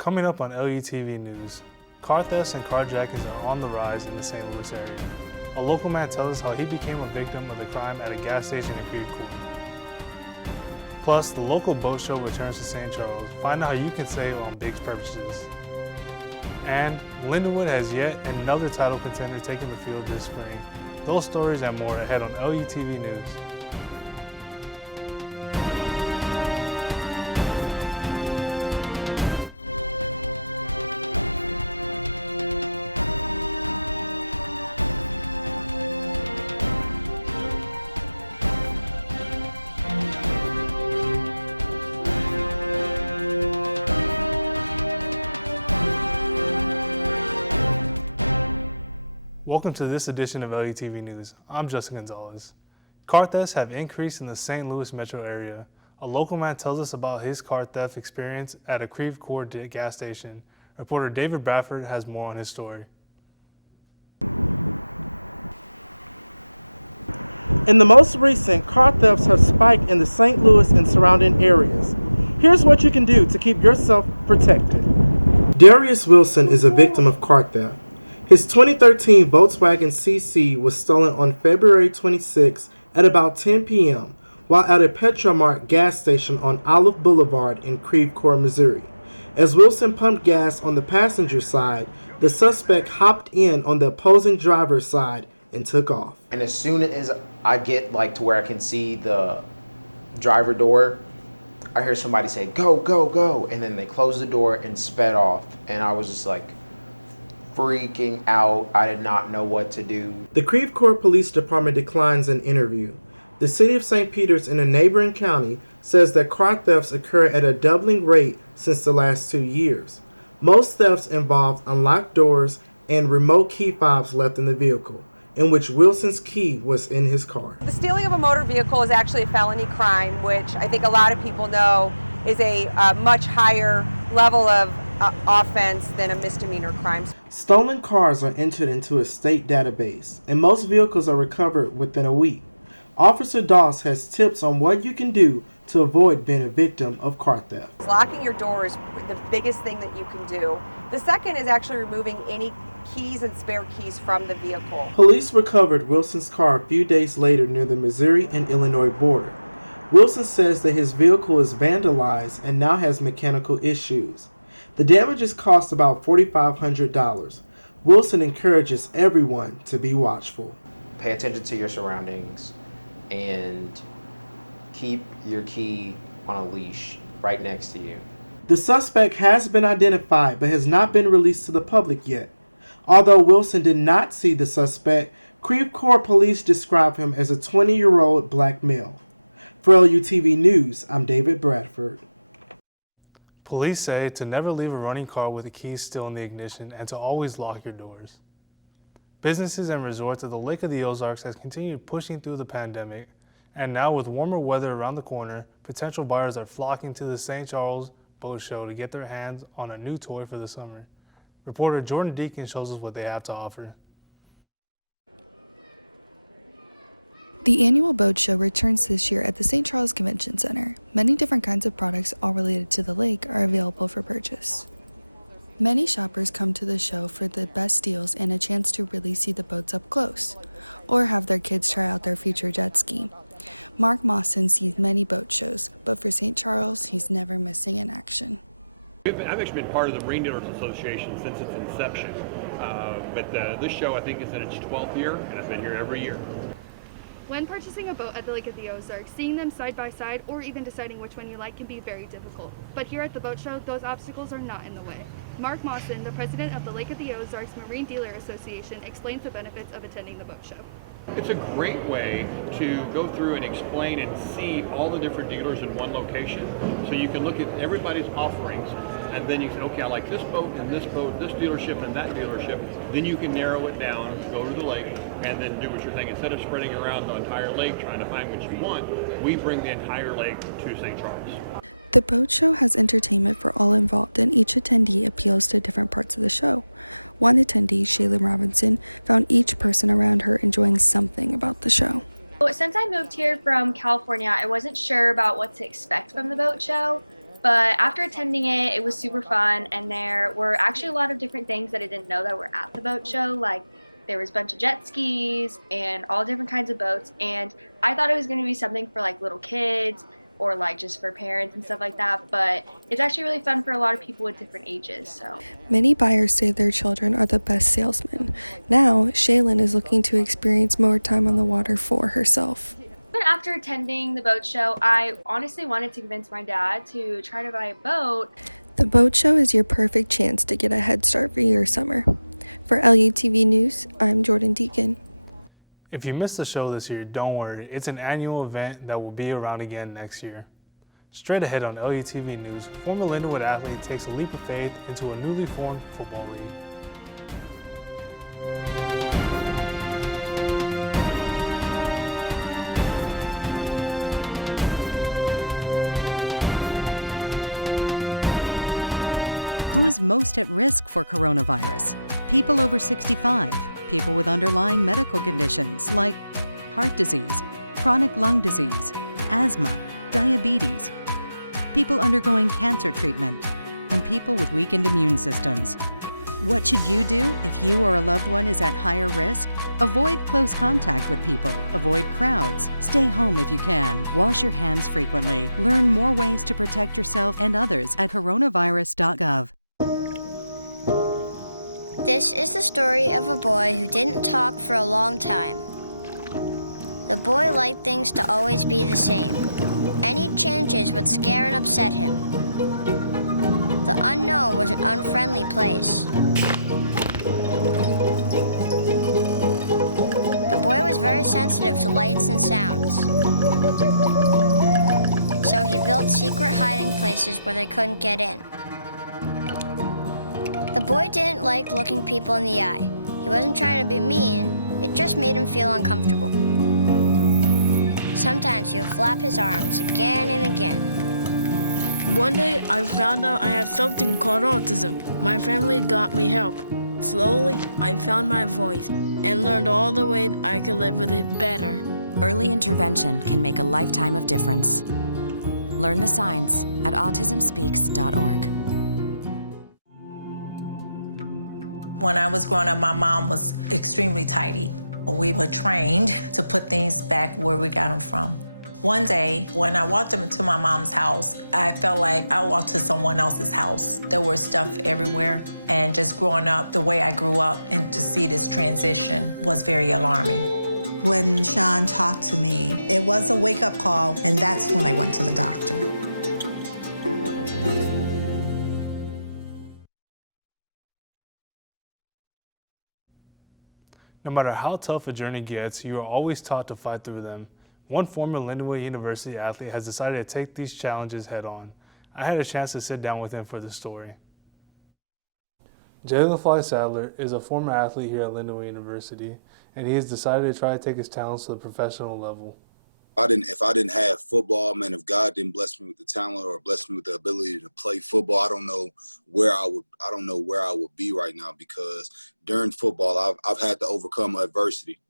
Coming up on LUTV News, car thefts and carjackings are on the rise in the St. Louis area. A local man tells us how he became a victim of the crime at a gas station in Creve Coeur. Plus, the local boat show returns to St. Charles. Find out how you can save on big purchases. And Lindenwood has yet another title contender taking the field this spring. Those stories and more ahead on LUTV News. Welcome to this edition of LUTV News. I'm Justin Gonzalez. Car thefts have increased in the St. Louis metro area. A local man tells us about his car theft experience at a Creve Coeur gas station. Reporter David Bradford has more on his story. In the most recent, car thefts have spiked in the St. Louis and surrounding areas. Here's what you can do to keep yourself protected. Darius Wilson is a victim of car theft. His 2013 Volkswagen CC was stolen on February 26 at about 10 p.m. while at a Petromart gas station on Olive Boulevard in Creve Coeur, Missouri. As Wilson pumped gas on the passenger side, the suspect hopped in on the opposing driver's side and took off. And as soon as I get to where I can see the driver door, I hear somebody say, "Go, go, go," and then they closed the door and sped off, and I was just freaking out. I did not know what to do. The Creve Coeur Police Department declines an interview. The city of St. Peters in a neighboring county says that car thefts occur at a doubling rate since the last 2 years. Most thefts involved unlocked doors and remote key fobs left in the vehicle, in which Wilson's key was in his car. The stealing of a motor vehicle is actually a felony crime, which I think a lot of people know is a much higher level of offense than a misdemeanor crime. Stolen cars are entered into a state database, and most vehicles are recovered within a week. Officer Doss has tips on what you can do to avoid being a victim of car theft. Locking your door is the biggest thing that you can do. The second is actually removing any keys and spare keys from the vehicle. Police recovered Wilson's car a few days later near the Missouri and Illinois border. Wilson says that his vehicle is vandalized and now has mechanical issues. The damages cost about $4,500. Wilson encourages everyone to be watchful. Pay attention to your surroundings and keep your key on a leash right next to you. The suspect has been identified but has not been released to the public yet. Although Wilson did not see the suspect, Creve Coeur police describe him as a 20-year-old black male. For LUTV News, I'm David Bradford. Police say to never leave a running car with the keys still in the ignition and to always lock your doors. Businesses and resorts at the Lake of the Ozarks has continued pushing through the pandemic, and now with warmer weather around the corner, potential buyers are flocking to the St. Charles Boat Show to get their hands on a new toy for the summer. Reporter Jordan Deacon shows us what they have to offer. The annual boat show returns this year at the St. Charles Convention Center. Many different kinds of products, all related to the lake, are available for purchase. Many shoppers come to the show for the best deals and a chance to really see the boats up close, or have their kids try out their future jet ski. Mark MASSEN sees many boat shows, but for St. Charles, he's never missing an action. The boat show has entertainment for all involved, and each attendee appeals to different parts of the show. One attendee, JAYLEN Robinson, found each person around her enjoying something about the show. Since I moved here from California, I wasn't sure about what to expect from the boat show. But after attending it, it was super fun, and there were actually a lot of different things that I didn't know that were at the boat show. Like there was a bunch of jet skis and all different kinds of boats, and I thought it was going to be something for like little kids or like just for parents and stuff like that, but it's actually really fun for a lot of people with different ages. So Many buyers say their children are the best salesmen. Now, JAYLEN is looking to experience more time on the water for herself. even after attending the boat show, I honestly wanted to convince my dad to try to buy a boat. The boat show is your perfect chance to get a head start for your summer. For LUTV News, I'm Jordan Deacon. If you missed the show this year, don't worry. It's an annual event that will be around again next year. Straight ahead on LUTV News, former Lindenwood athlete takes a leap of faith into a newly formed football league. Who's most at risk for coronavirus? People over 65, people with underlying medical conditions like heart disease, chronic lung disease, asthma, diabetes, people undergoing cancer treatment, and people with weakened immune systems. What should you do if you or a loved one is at higher risk? Avoid close contact with people, avoid crowds, stay home if you can, wash your hands frequently. Learn more ways to protect yourself and others at coronavirus.gov. This is the story of a boy who didn't talk for a long time. The boy liked things to always be the same. Any changes would scare and upset him. The unknown was an unfriendly place. The boy was very sensitive to lights and sounds. So he built secret hiding places where they couldn't get in. The boy didn't like looking people in the eye. He wasn't trying to be mean, it just made him feel uncomfortable. Sometimes he would flap his arms again and again. One day, I found out I had something called autism. My family got me help. Slowly, I found my voice and learned all the ways I could live with it better. Early intervention can make a lifetime of difference. Learn the signs at autismspeaks.org. When I was growing up, my mom was extremely tidy. We were trained to put things back where we got them from. One day, when I walked into my mom's house, I felt like I walked to someone else's house. There was stuff everywhere, and just growing up the way I grew up and to see this transition was very alarming. When Sean talked to me, it was a wake-up call, and that's when I went to the doctor. No matter how tough a journey gets, you are always taught to fight through them. One former Lindenwood University athlete has decided to take these challenges head on. I had a chance to sit down with him for the story. If I didn't have football, man, if God didn't bless me with the talent or bless me with the ability to play football, I don't know where I would be right now, because during football, I've had to overcome adversity.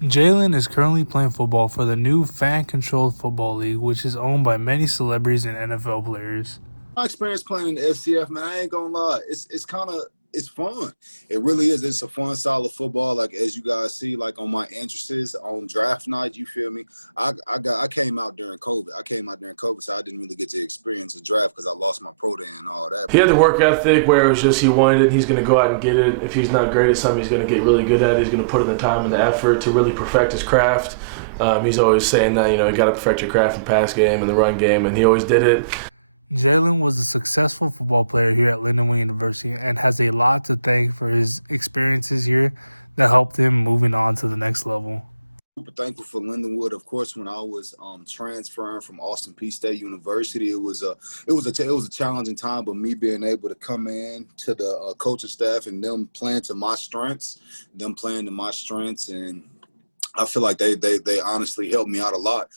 JAYLEN is currently playing football for the new fan-controlled football league, which is owned by many celebrities and NFL players. My experience playing in the FCF, man, I ain't gonna lie, it's fun. It really is. It's a fun style of football. Like, as you guys see, like on my entrances on draft night, you feel me? I came out during COVID. So I didn't really get to experience the draft because I lost my pro day and all that. JAYLEN was a successful football player here at Lindenwood University and has a lot to thank for his experiences here that helped him moving on to the next level. Super thankful for Lindenwood. Of course, when I was transferring from Austin Peay State University, it was a challenging time. But me being able to come in to the coaching staff and them playing to my strengths, and I feel like they honestly helped me out a lot.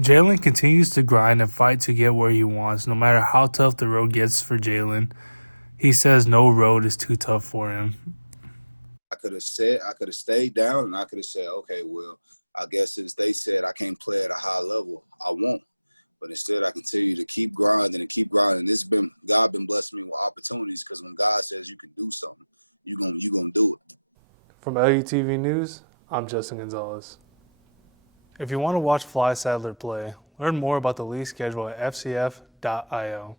JAYLEN continues to grind and fight to get where he wants, no matter how tough the road gets for JAYLEN. He says no road is too tough for him. could have stayed down, and I could have said, okay, well, I guess since they said I can't play at a high level, I won't. But instead, I continue to keep grinding and keep grinding. God been blessing me with opportunities, because when God says you can do something, you gonna do it. If you want to watch FLYE-SADLER play, learn more about the league schedule at fcf.io.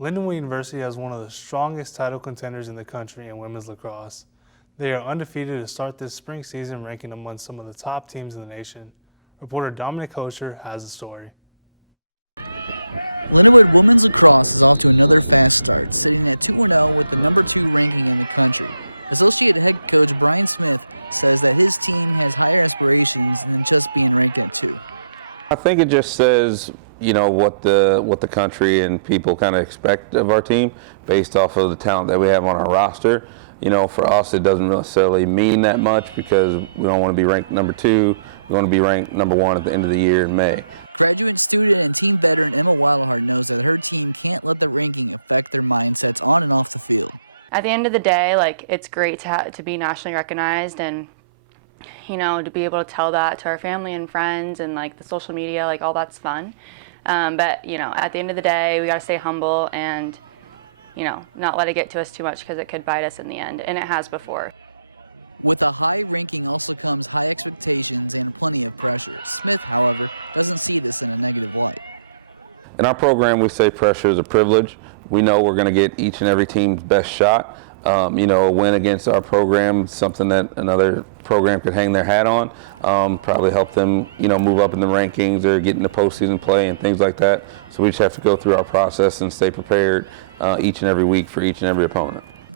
Lindenwood University has one of the strongest title contenders in the country in women's lacrosse. They are undefeated to start this spring season, ranking among some of the top teams in the nation. Reporter Dominic Kosher has the story. Lindenwood women's lacrosse is off to another fast start, sitting at 2-0 with the number 2 ranking in the country. Associate head coach Brian Smith says that his team has higher aspirations than just being ranked at 2. Graduate student and team veteran Emma Wildheart knows that her team can't let the ranking affect their mindsets on and off the field. With a high ranking also comes high expectations and plenty of pressure. Smith, however, doesn't see this in a negative light.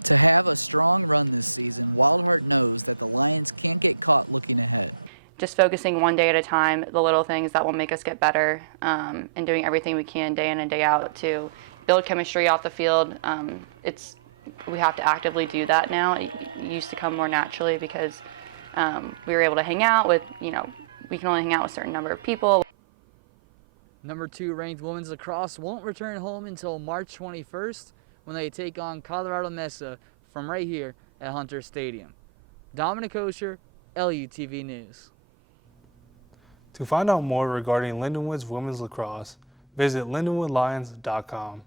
To have a strong run this season, Wildheart knows that the Lions can't get caught looking ahead. To find out more regarding Lindenwood's women's lacrosse, visit lindenwoodlions.com.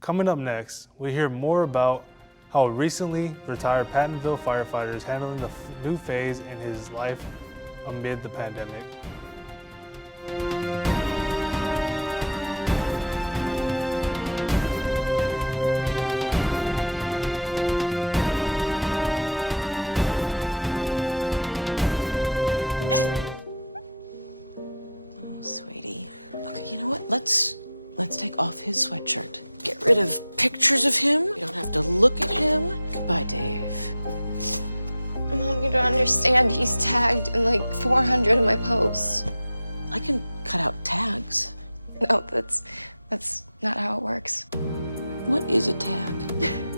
Coming up next, we hear more about how a recently retired Pattonville firefighter is handling the new phase in his life amid the pandemic. Let's take off his sweatshirt. Get rid of pictures of him. You don't have to look at him. Goodbye, Dave. Mom, you don't understand. He's tagged in like 400 of my posts. I can cut out tags. No, that's not how it works. What is a tag?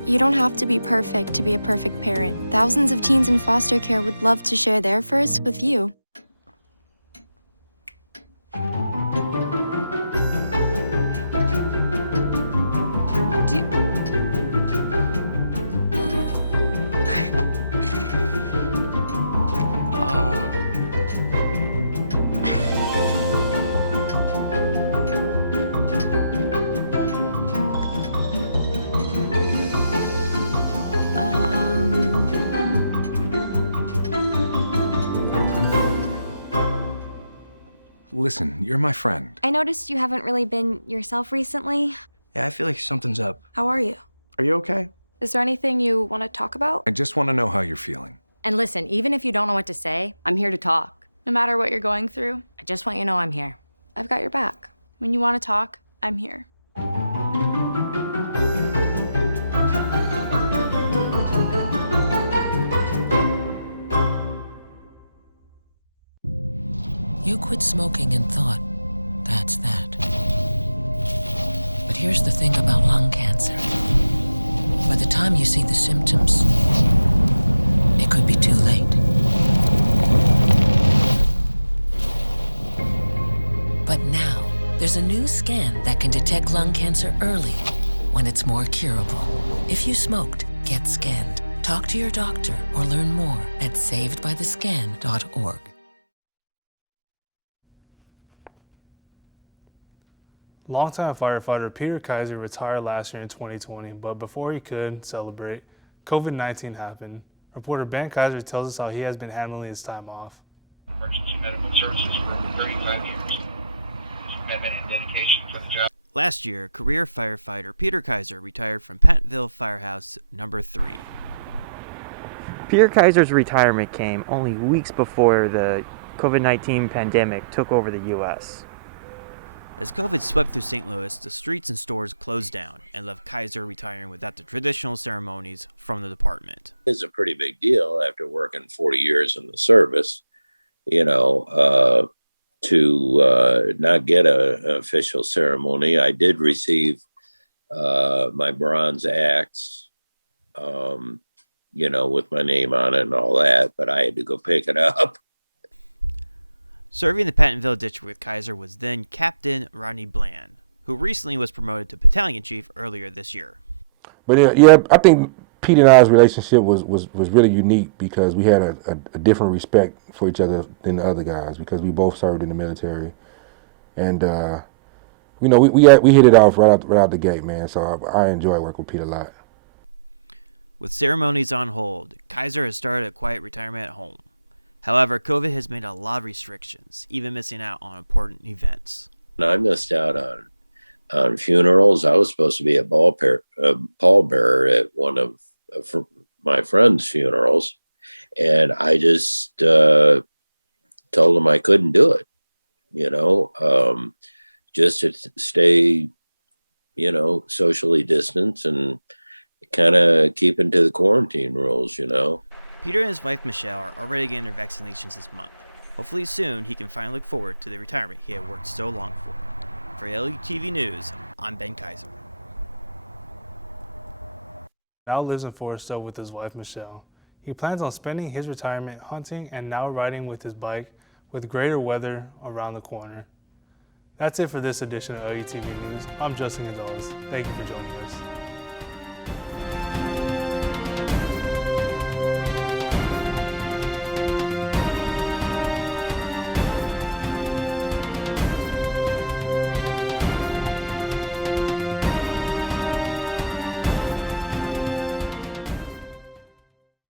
You don't have to be perfect to be a perfect parent. Thousands of teens in foster care would love to share their first with you. Listen, you're my friend. I noticed you haven't really been yourself recently. Yeah, I feel like something's up. How are you? Are you okay? Is there anything you want to talk about? I just want to know how you're feeling. And listen, even if you don't know what to say, I'm here to talk. No matter what you're going through, I just want you to know I'm here. I've got your back. When you want to talk, I'm here. You quit smoking and thought, that's that. But here's the thing about lung cancer. By the time you see the symptoms, it could be too late. But now, there's a new scan that can detect lung cancer early, when it's more curable. If you smoked, get scanned. Talk to your doctor or learn more at savedbythescan.org. Longtime firefighter Peter KAISER retired last year in 2020, but before he could celebrate, COVID-19 happened. Reporter Ben KAISER tells us how he has been handling his time off. Emergency medical services for 35 years. His commitment and dedication for the job. Last year, career firefighter Peter KAISER retired from PATTONVILLE Firehouse Number 3. As COVID swept through St. Louis, the streets and stores closed down and left KAISER retiring without the traditional ceremonies from the department. It's a pretty big deal after working 40 years in the service, to not get an official ceremony. I did receive my bronze axe, with my name on it and all that, but I had to go pick it up. Serving the Pattonville district with KAISER was then Captain Rodney Bland, who recently was promoted to battalion chief earlier this year. With ceremonies on hold, KAISER has started a quiet retirement at home. However, COVID has made a lot of restrictions, even missing out on important events. I missed out on funerals. I was supposed to be a pallbearer at one of my friend's funerals, and I just told them I couldn't do it, just to stay, socially distanced and kind of keeping to the quarantine rules, Peter and his wife Michelle are already getting their vaccinations this month. Hopefully soon he can finally look forward to the retirement he had worked so long for. For LUTV News, I'm Ben KAISER. Now lives in Forrestal with his wife Michelle. He plans on spending his retirement hunting and now riding with his bike with greater weather around the corner. That's it for this edition of LUTV News. I'm Justin Gonzalez. Thank you for joining us.